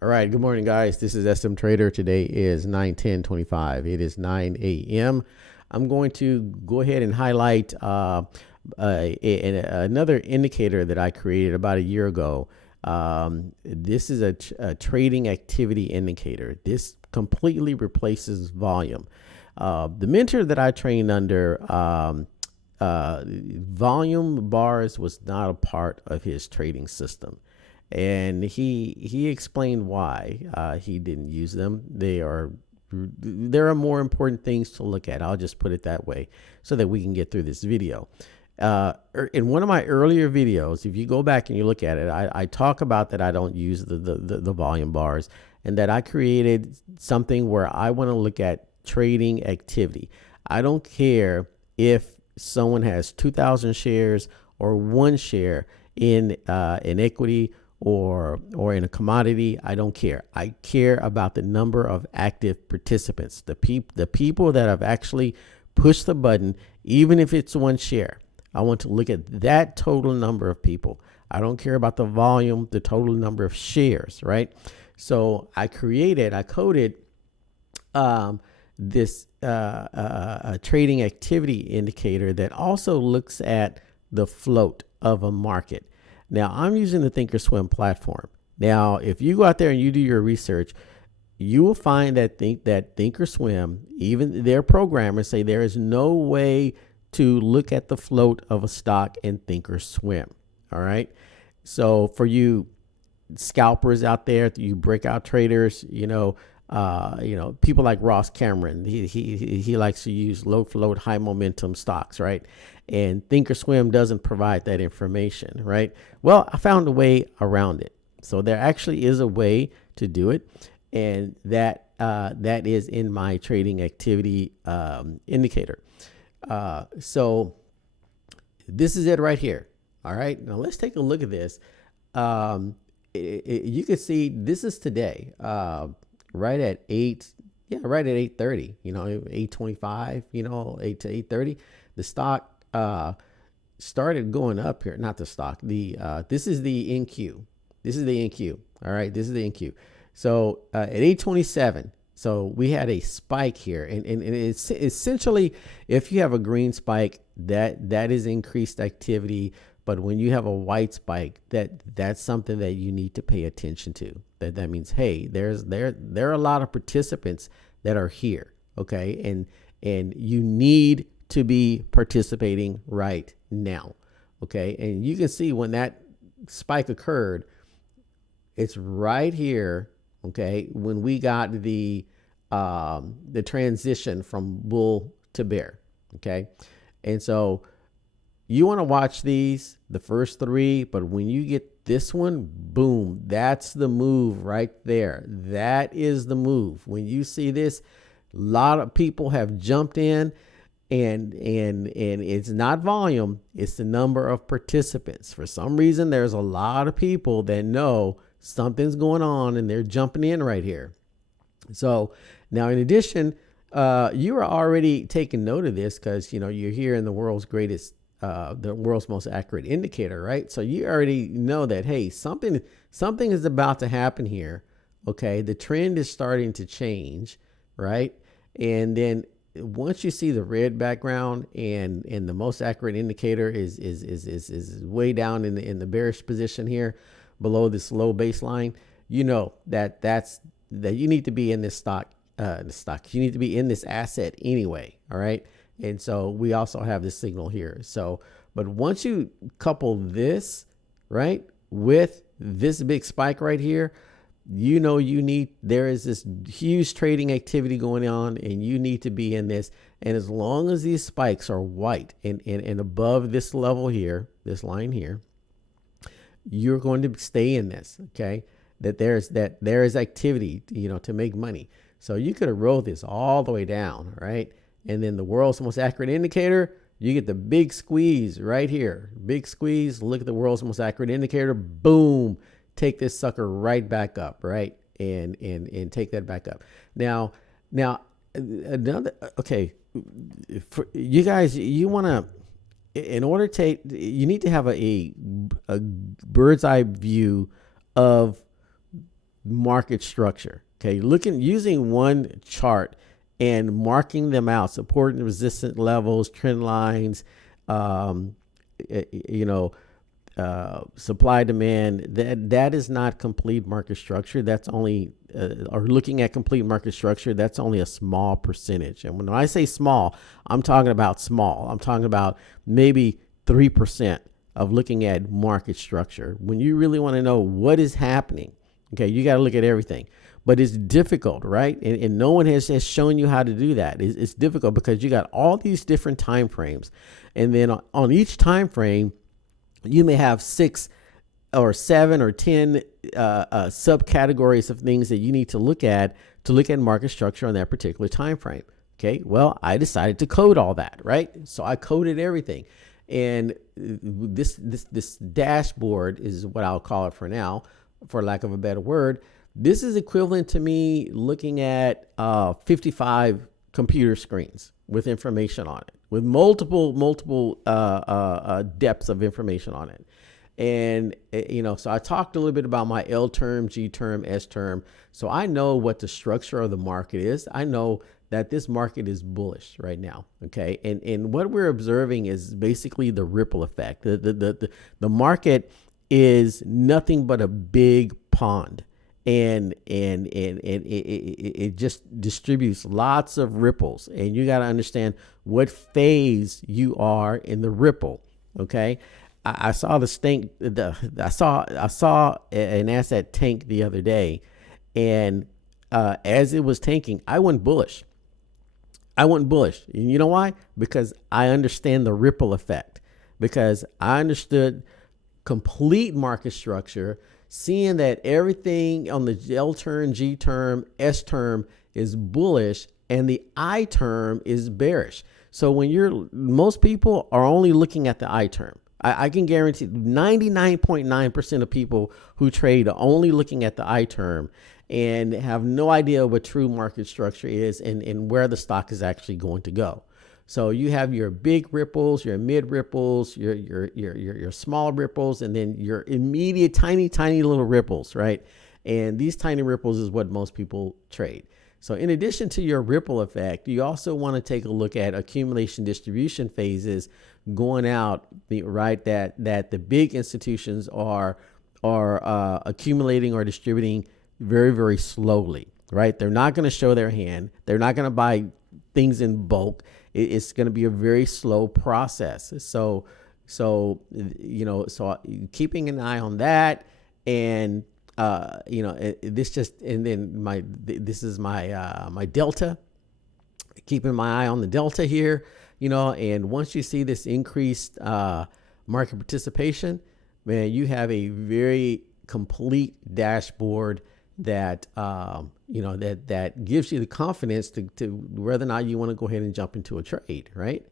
All right, good morning, guys. This is SM Trader. Today is 9/10/25. It is 9 a.m. I'm going to go ahead and highlight another indicator that I created about a year ago. This is a trading activity indicator. This completely replaces volume. The mentor that I trained under, volume bars was not a part of his trading system, and he explained why he didn't use them. There are more important things to look at. I'll just put it that way so that we can get through this video. In one of my earlier videos, if you go back and you look at it, I talk about that I don't use the volume bars, and that I created something where I want to look at trading activity. I don't care if someone has 2,000 shares or one share in equity or in a commodity. I don't care. I care about the number of active participants, the people that have actually pushed the button, even if it's one share. I want to look at that total number of people. I don't care about the volume, the total number of shares, right? So I coded this a trading activity indicator that also looks at the float of a market. Now, I'm using the Thinkorswim platform. Now, if you go out there and you do your research, you will find that Thinkorswim, even their programmers say there is no way to look at the float of a stock in Thinkorswim. All right. So for you scalpers out there, you breakout traders, people like Ross Cameron, he likes to use low float, high momentum stocks, right? And Thinkorswim doesn't provide that information, right? Well, I found a way around it. So there actually is a way to do it, and that is in my trading activity indicator. So this is it right here. All right, now let's take a look at this. You can see this is today, right at 8:30. 8:25. 8 to 8:30. The stock started going up here. Not the stock. This is the NQ. This is the NQ. All right, this is the NQ. So at 8:27. So we had a spike here, and it's essentially, if you have a green spike, that is increased activity. But when you have a white spike, that's something that you need to pay attention to. That means, hey, there are a lot of participants that are here, okay, and you need to be participating right now, okay. And you can see when that spike occurred, it's right here, okay, when we got the transition from bull to bear, okay. And so you want to watch the first three, but when you get this one, boom, that's the move right there. That is the move. When you see this, a lot of people have jumped in, and it's not volume, it's the number of participants. For some reason, there's a lot of people that know something's going on, and they're jumping in right here. So now, in addition, you are already taking note of this because you're here in the world's most accurate indicator, right? So you already know that, hey, something is about to happen here. Okay, the trend is starting to change, right? And then once you see the red background and the most accurate indicator is way down in the bearish position here, below this low baseline, that you need to be in this stock. You need to be in this asset anyway. All right. And so we also have this signal here. So, but once you couple this, right, with this big spike right here, there is this huge trading activity going on, and you need to be in this. And as long as these spikes are white and above this level here, this line here, you're going to stay in this. Okay. That there is activity, to make money. So you could have rolled this all the way down, right? And then the world's most accurate indicator, you get the big squeeze right here. Big squeeze, look at the world's most accurate indicator, boom, take this sucker right back up, right? And take that back up. Now another, okay, for you guys, you want to, in order to, you need to have a bird's eye view of market structure. Okay, using one chart and marking them out, support and resistance levels, trend lines, um, you know, supply demand. That is not complete market structure. That's only or looking at complete market structure. That's only a small percentage. And when I say small, I'm talking about small. I'm talking about maybe 3% of looking at market structure. When you really want to know what is happening, okay, you got to look at everything. But it's difficult, right? And no one has shown you how to do that. It's difficult because you got all these different time frames. And then on each time frame, you may have 6 or 7 or 10 subcategories of things that you need to look at market structure on that particular time frame. Okay, well, I decided to code all that, right? So I coded everything. And this dashboard is what I'll call it for now, for lack of a better word. This is equivalent to me looking at 55 computer screens with information on it, with multiple depths of information on it. And, so I talked a little bit about my L term, G term, S term. So I know what the structure of the market is. I know that this market is bullish right now. Okay. And what we're observing is basically the ripple effect. The market is nothing but a big pond. And it just distributes lots of ripples, and you got to understand what phase you are in the ripple. Okay, I saw I saw an asset tank the other day, and as it was tanking, I went bullish. And you know why? Because I understand the ripple effect. Because I understood complete market structure, seeing that everything on the L term, G term, S term is bullish and the I term is bearish. So most people are only looking at the I term. I can guarantee 99.9% of people who trade are only looking at the I term and have no idea what true market structure is and where the stock is actually going to go. So you have your big ripples, your mid ripples, your small ripples, and then your immediate tiny little ripples, right? And these tiny ripples is what most people trade. So in addition to your ripple effect, you also want to take a look at accumulation distribution phases going out, right? That the big institutions are accumulating or distributing very, very slowly, right? They're not going to show their hand. They're not going to buy things in bulk. It's going to be a very slow process. So keeping an eye on that, and this is my delta. Keeping my eye on the delta here, and once you see this increased market participation, man, you have a very complete dashboard that that gives you the confidence to whether or not you want to go ahead and jump into a trade, right?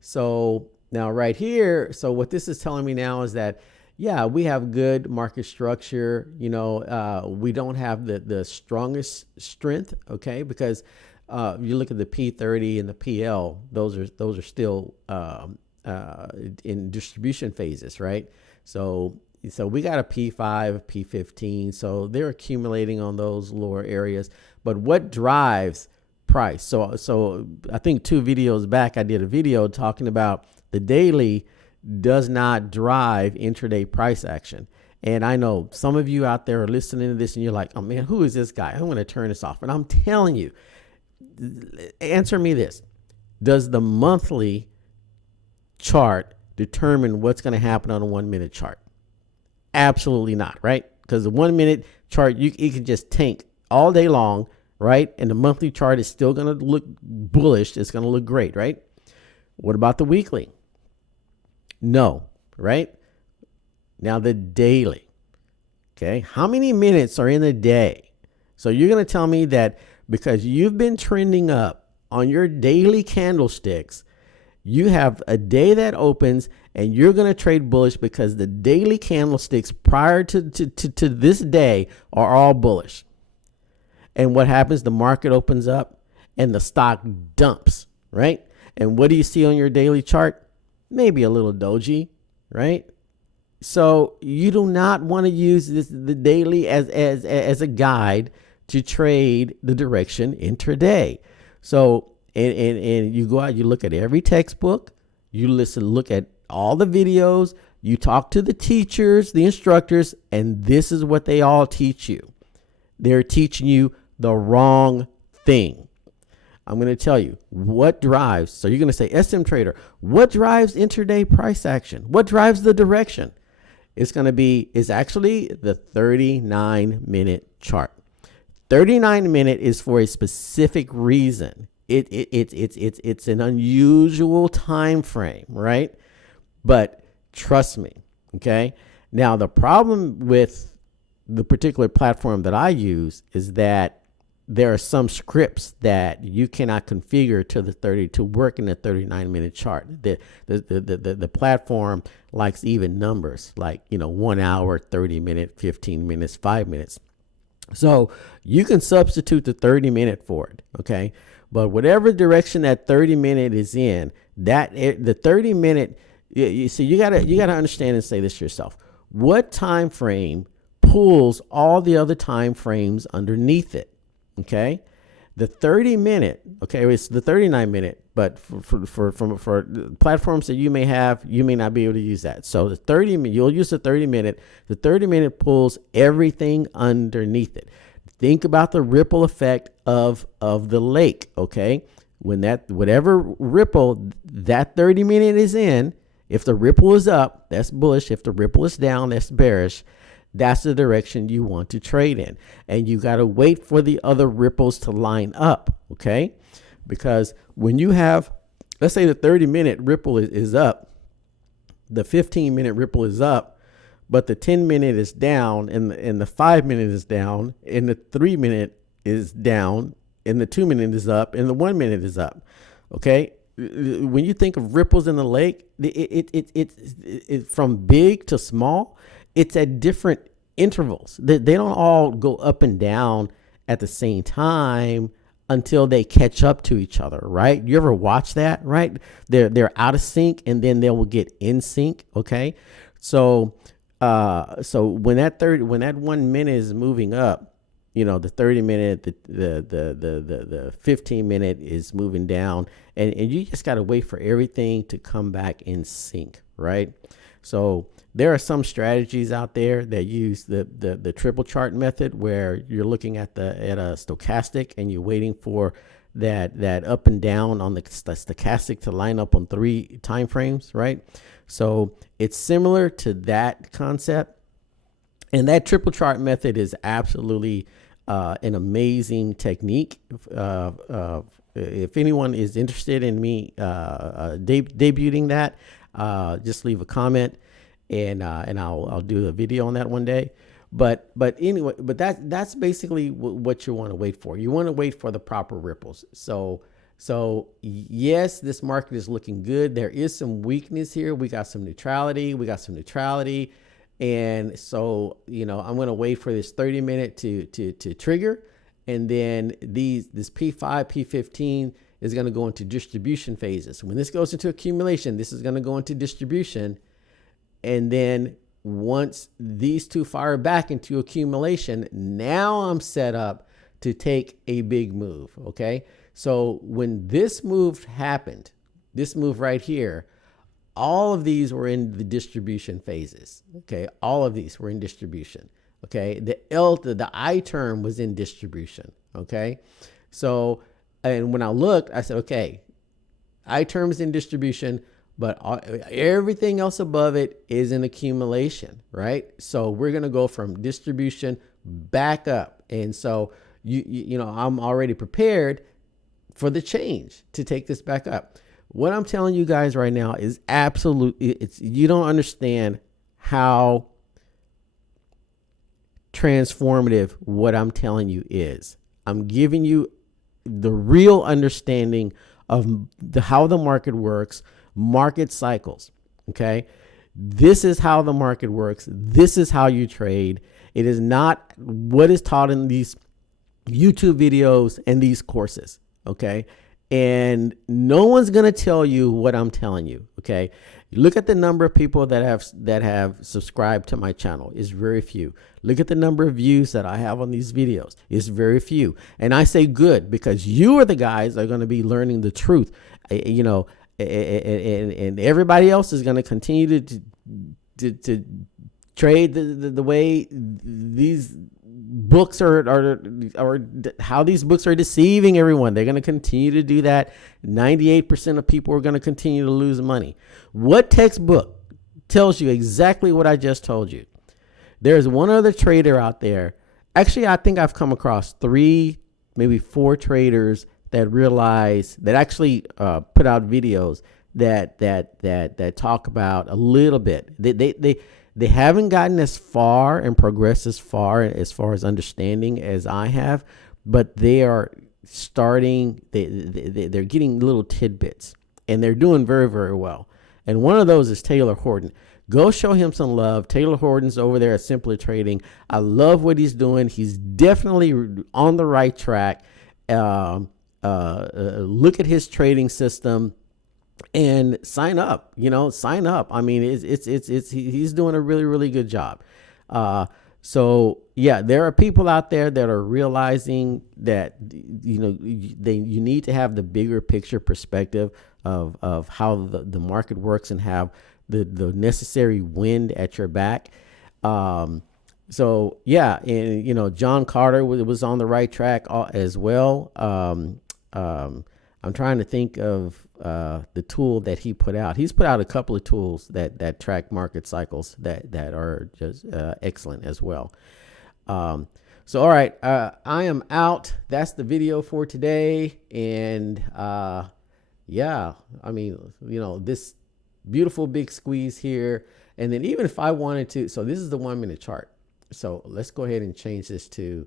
So now right here, so what this is telling me now is that, yeah, we have good market structure. We don't have the strongest strength, okay? Because you look at the P30 and the PL; those are still in distribution phases, right? So we got a P5, P15, so they're accumulating on those lower areas. But what drives price? So I think 2 videos back, I did a video talking about the daily does not drive intraday price action. And I know some of you out there are listening to this and you're like, oh man, who is this guy? I'm going to turn this off. And I'm telling you, answer me this. Does the monthly chart determine what's going to happen on a 1 minute chart? Absolutely not, right? Because the 1 minute chart, it can just tank all day long, right? And the monthly chart is still going to look bullish. It's going to look great, right? What about the weekly? No, right? Now the daily, okay? How many minutes are in the day? So you're going to tell me that because you've been trending up on your daily candlesticks, you have a day that opens and you're going to trade bullish because the daily candlesticks prior to this day are all bullish. And what happens? The market opens up and the stock dumps, right? And what do you see on your daily chart? Maybe a little doji, right? So you do not want to use the daily as a guide to trade the direction intraday. So and you go out, you look at every textbook, you look at all the videos, you talk to the teachers, the instructors, and this is what they all teach you. They're teaching you the wrong thing. I'm going to tell you what drives. So you're going to say, SM Trader, what drives intraday price action? What drives the direction? It's actually the 39-minute chart. 39-minute is for a specific reason. It's an unusual time frame, right? But trust me, okay? Now, the problem with the particular platform that I use is that there are some scripts that you cannot configure to work in a 39-minute chart. The platform likes even numbers, like 1 hour, 30 minutes, 15 minutes, 5 minutes. So you can substitute the 30-minute for it, okay? But whatever direction that 30-minute is in, the 30-minute, you see, you gotta understand and say this to yourself. What time frame pulls all the other time frames underneath it? Okay, the 30-minute, okay, it's the 39-minute, but for platforms that you may have, you may not be able to use that. So the 30-minute, you'll use the 30-minute. The 30-minute pulls everything underneath it. Think about the ripple effect of the lake. Okay, when whatever ripple that 30-minute is in, if the ripple is up, that's bullish. If the ripple is down, that's bearish. That's the direction you want to trade in. And you got to wait for the other ripples to line up, okay? Because when you have, let's say the 30-minute ripple is up, the 15-minute ripple is up, but the 10-minute is down, and the 5-minute is down, and the 3-minute is down, and the 2-minute is up, and the 1-minute is up, okay? When you think of ripples in the lake, it's from big to small. It's at different intervals. They don't all go up and down at the same time until they catch up to each other, right? You ever watch that, right? They're out of sync and then they will get in sync, okay? So when that 1 minute is moving up, the 30-minute, the 15-minute is moving down, and you just got to wait for everything to come back in sync, right? So there are some strategies out there that use the triple chart method, where you're looking at a stochastic and you're waiting for that up and down on the stochastic to line up on 3 time frames, right? So it's similar to that concept, and that triple chart method is absolutely an amazing technique. If anyone is interested in me debuting that, just leave a comment, and I'll do a video on that one day. But anyway, that's basically what you want to wait for. You want to wait for the proper ripples. So yes, this market is looking good. There is some weakness here. We got some neutrality. And so, I'm going to wait for this 30-minute to trigger. And then this P5, P15 is going to go into distribution phases. When this goes into accumulation, this is going to go into distribution. And then once these two fire back into accumulation, now I'm set up to take a big move. Okay. So when this move happened, this move right here, all of these were in the distribution phases. Okay. All of these were in distribution. Okay. The I term was in distribution. Okay. So, and when I looked, I said, okay, I term is in distribution, but everything else above it is in accumulation, right? So we're going to go from distribution back up. And so, I'm already prepared for the change to take this back up. What I'm telling you guys right now is you don't understand how transformative what I'm telling you is. I'm giving you the real understanding of how the market works, market cycles. Okay. This is how the market works. This is how you trade. It is not what is taught in these YouTube videos and these courses. Okay. And no one's going to tell you what I'm telling you. Okay. Look at the number of people that have subscribed to my channel. It's very few. Look at the number of views that I have on these videos. It's very few. And I say good because you are the guys that are going to be learning the truth. You know, and everybody else is going to continue to trade the way these books are how these books are deceiving everyone. They're going to continue to do that. 98% of people are going to continue to lose money. What textbook tells you exactly what I just told you? There's one other trader out there. Actually, I think I've come across 3, maybe 4 traders that realize that actually put out videos that talk about a little bit. They haven't gotten as far and progressed as far as understanding as I have, but they are starting. They're getting little tidbits, and they're doing very, very well. And one of those is Taylor Horton. Go show him some love. Taylor Horton's over there at Simply Trading. I love what he's doing. He's definitely on the right track. Look at his trading system and sign up. Sign up. I mean, he's doing a really, really good job. So yeah, there are people out there that are realizing that you need to have the bigger picture perspective of how the market works and have the necessary wind at your back. So yeah, and John Carter was on the right track as well. I'm trying to think of the tool that he put out. He's put out a couple of tools that track market cycles that are just excellent as well. So all right, I am out. That's the video for today. And yeah, I mean, this beautiful big squeeze here. And then even if I wanted to, so this is the 1 minute chart. So let's go ahead and change this to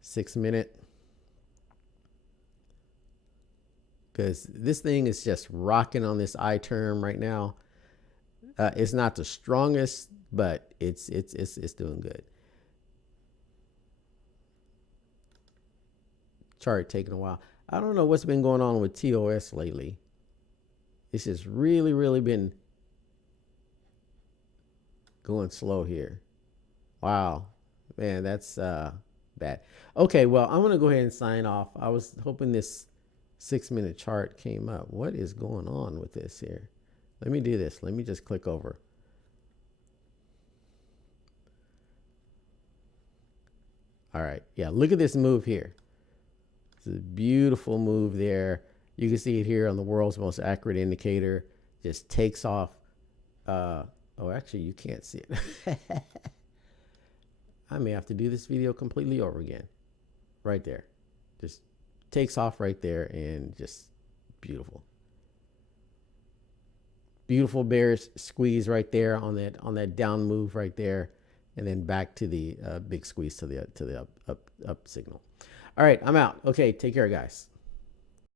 6 minute. Because this thing is just rocking on this I term right now. It's not the strongest, but it's doing good. Chart taking a while. I don't know what's been going on with TOS lately. It's just really, really been going slow here. Wow, man, that's bad. Okay, well, I'm gonna go ahead and sign off. I was hoping this 6 minute chart came up. What is going on with this here? Let me do this. Let me just click over. All right. Yeah, look at this move here. It's a beautiful move there. You can see it here on the world's most accurate indicator. Just takes off. Oh, actually, you can't see it. I may have to do this video completely over again. Right there. Just takes off right there and just beautiful. Beautiful bearish squeeze right there on that down move right there, and then back to the big squeeze to the up signal. All right, I'm out. Okay, take care, guys.